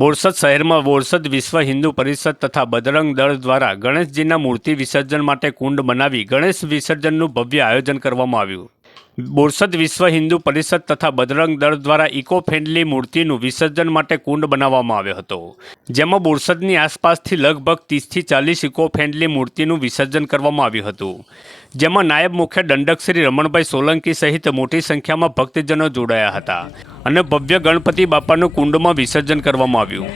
બોરસદ શહેરમાં બોરસદ વિશ્વ હિન્દુ પરિષદ તથા બજરંગ દળ દ્વારા ગણેશજીના મૂર્તિ વિસર્જન માટે કુંડ બનાવી ગણેશ વિસર્જનનું ભવ્ય આયોજન કરવામાં આવ્યું. બોરસદ વિશ્વ હિન્દુ પરિષદ તથા બજરંગ દળ દ્વારા ઇકો ફ્રેન્ડલી મૂર્તિનું વિસર્જન માટે કુંડ બનાવવામાં આવ્યો હતો, જેમાં બોરસદની આસપાસથી લગભગ 30થી 40 ઇકો ફ્રેન્ડલી મૂર્તિનું વિસર્જન કરવામાં આવ્યું હતું, જેમાં નાયબ મુખ્ય દંડક શ્રી રમણભાઈ સોલંકી સહિત મોટી સંખ્યામાં ભક્તજનો જોડાયા હતા અને ભવ્ય ગણપતિ બાપાનું કુંડમાં વિસર્જન કરવામાં આવ્યું.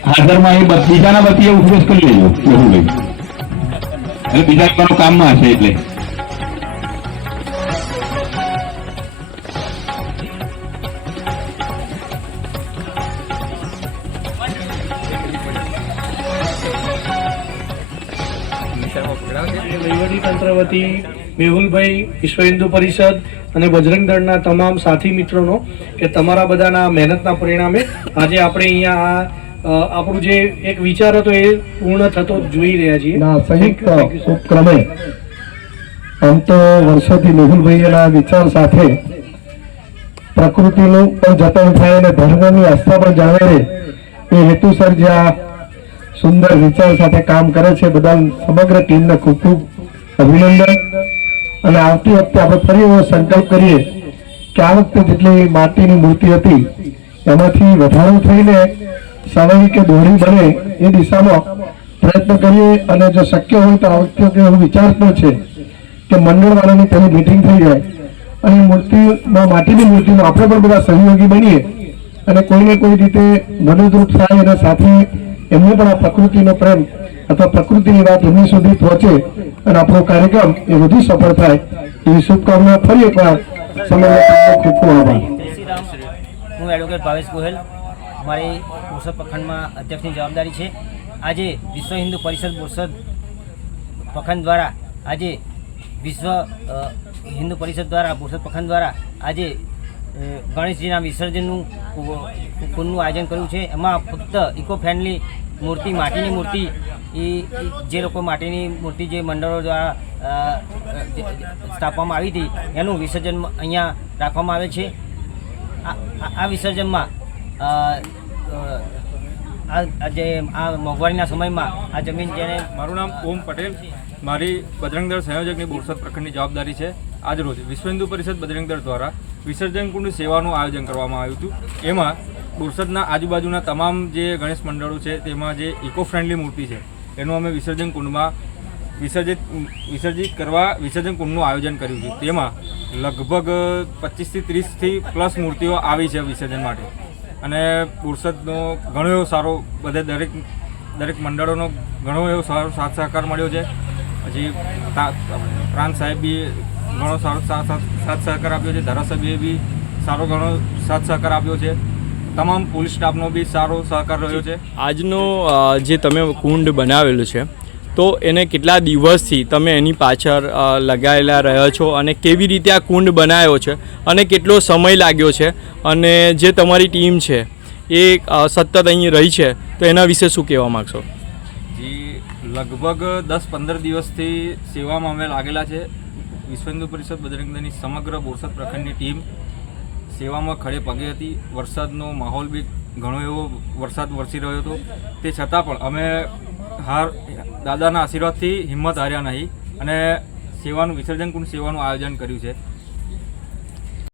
બીજાના વતીએ ઉપદેશ કરી લેજો, બીજા કામમાં હશે એટલે વહીવટીતંત્ર વતી મેહુલભાઈ, વિશ્વ હિન્દુ પરિષદ અને બજરંગ દળના તમામ સાથી મિત્રોનો કે તમારા બધાના મહેનતના પરિણામે આજે આપણે અહીંયા આપણું જે એક વિચાર હતો એ પૂર્ણ થતો જોઈ રહ્યા છીએ. સંયુક્ત ઉપક્રમે આમ તો વર્ષોથી મેહુલભાઈના વિચાર સાથે પ્રકૃતિનું પણ જતન થાય અને ધર્મની આસ્થા પણ જાળવે એ હેતુસર જે આ સુંદર વિચાર સાથે કામ કરે છે, બધા સમગ્ર ટીમને ખૂબ ખૂબ અભિનંદન. અને આવતી વખતે આપણે ફરી એવો સંકલ્પ કરીએ કે આ વખતે જેટલી માટીની મૂર્તિ હતી એમાંથી વધારો થઈને સ્વાભાવિક કે દોરી બને એ દિશામાં પ્રયત્ન કરીએ. અને જો શક્ય હોય તો આ વખતે એવો વિચાર પણ છે કે મંડળવાળાની પહેલી મીટિંગ થઈ જાય અને મૂર્તિમાં માટીની મૂર્તિમાં આપણે પણ બધા સહયોગી બનીએ અને કોઈને કોઈ રીતે મદદરૂપ થાય અને સાથે એમને પણ આ પ્રકૃતિનો પ્રેમ અથવા પ્રકૃતિની વાત એમની સુધી પહોંચે અને આપણો કાર્યક્રમ એ વધુ સફળ થાય એવી શુભકામના ફરી એકવાર સમગ્ર ખૂબ ખૂબ આભાર. હું એડવોકેટ ભાવેશ ગોહેલ, મારી બોરસદ પ્રખંડમાં અધ્યક્ષની જવાબદારી છે. આજે વિશ્વ હિન્દુ પરિષદ બોરસદ પ્રખંડ દ્વારા આજે વિશ્વ હિન્દુ પરિષદ દ્વારા બોરસદ પ્રખંડ દ્વારા આજે ગણેશજીના વિસર્જનનું કુંડનું આયોજન કર્યું છે. એમાં ફક્ત ઇકો ફ્રેન્ડલી મૂર્તિ, માટીની મૂર્તિ, એ જે લોકો માટીની મૂર્તિ જે મંડળો દ્વારા સ્થાપવામાં આવી હતી એનું વિસર્જન અહીંયા રાખવામાં આવે છે. આ વિસર્જનમાં આ મોંઘવારીના સમયમાં આ જમીન જેને મારું નામ ઓમ પટેલ, મારી બજરંગ દળ સંયોજકની બોરસદ પ્રખંડની જવાબદારી છે. આજરોજ વિશ્વ હિન્દુ પરિષદ બજરંગ દળ દ્વારા વિસર્જન કુંડ સેવાનું આયોજન કરવામાં આવ્યું હતું. એમાં બોરસદના આજુબાજુના તમામ જે ગણેશ મંડળો છે તેમાં જે ઇકો ફ્રેન્ડલી મૂર્તિ છે એનું અમે વિસર્જન કુંડમાં વિસર્જિત કરવા વિસર્જન કુંડનું આયોજન કર્યું છે. તેમાં લગભગ 25થી 30થી પ્લસ મૂર્તિઓ આવી છે વિસર્જન માટે. અને બોરસદનો ઘણો એવો સારો દરેક મંડળોનો ઘણો એવો સારો સાથ સહકાર મળ્યો છે. પછી પ્રાંત સાહેબ બી ઘણો સારો સાથ સહકાર આપ્યો છે, ધારાસભ્યએ બી સારો ઘણો સાથ સહકાર આપ્યો છે, તમામ પોલીસ સ્ટાફનો બી સારો સહકાર રહ્યો છે. આજનો જે તમે કુંડ બનાવેલું છે તો એને કેટલા દિવસથી તમે એની પાછળ લગાયેલા રહ્યો છો અને કેવી રીતે આ કુંડ બનાવ્યો છે અને કેટલો સમય લાગ્યો છે અને જે તમારી ટીમ છે એ સતત અહીં રહી છે તો એના વિશે શું કહેવા માગશો? જી, લગભગ 10-15 દિવસથી સેવામાં અમે લાગેલા છે. વિશ્વ હિન્દુ પરિષદ બજરંગ દળની સમગ્ર બોરસદ પ્રખંડની ટીમ સેવામાં ખડે પગે હતી. વરસાદનો માહોલ બી ઘણો એવો વરસાદ વરસી રહ્યો હતો, તે છતાં પણ અમે દાદાના આશીર્વાદથી હિંમત હાર્યા નહીં અને વિસર્જન કુંડ સેવાનું આયોજન કર્યું છે.